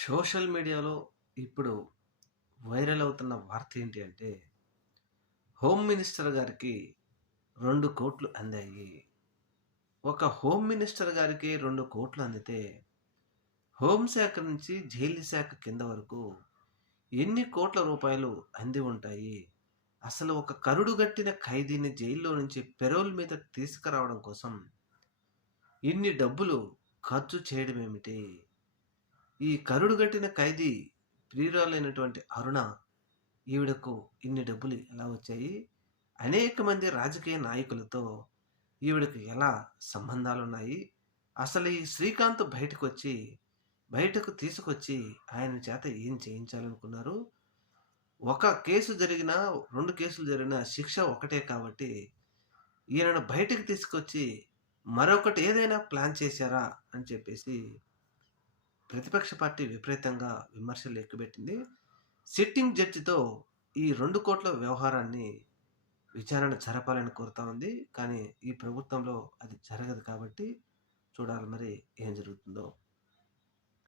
Social మీడియాలో ఇప్పుడు viral అవుతున్న వార్త ఏంటి అంటే హోమ్ మినిస్టర్ గారికి రెండు కోట్లు అందాయి. ఒక హోమ్ మినిస్టర్ గారికి రెండు కోట్లు అందితే హోంశాఖ నుంచి జైలు శాఖ కింద వరకు ఎన్ని కోట్ల రూపాయలు అంది ఉంటాయి? అసలు ఒక కరుడు గట్టిన ఖైదీని జైల్లో నుంచి పెరోల్ మీద తీసుకురావడం కోసం ఇన్ని డబ్బులు ఖర్చు చేయడం ఏమిటి ఈ కరుడు గట్టిన ఖైదీ ప్రియురాలైనటువంటి అరుణ ఈవిడకు ఇన్ని డబ్బులు ఎలా వచ్చాయి? అనేక మంది రాజకీయ నాయకులతో ఈవిడకు ఎలా సంబంధాలు ఉన్నాయి అసలు ఈ శ్రీకాంత్ బయటకు వచ్చి బయటకు తీసుకొచ్చి ఆయన చేత ఏం చేయించాలనుకున్నారు? ఒక కేసు జరిగినా రెండు కేసులు జరిగినా శిక్ష ఒకటే కాబట్టి ఈయనను బయటకు తీసుకొచ్చి మరొకటి ఏదైనా ప్లాన్ చేశారా అని చెప్పేసి ప్రతిపక్ష పార్టీ విపరీతంగా విమర్శలు ఎక్కుపెట్టింది. సిట్టింగ్ జడ్జితో ఈ రెండు కోట్ల వ్యవహారాన్ని విచారణ జరపాలని కోరుతా ఉంది. కానీ ఈ ప్రభుత్వంలో అది జరగదు కాబట్టి చూడాలి మరి ఏం జరుగుతుందో.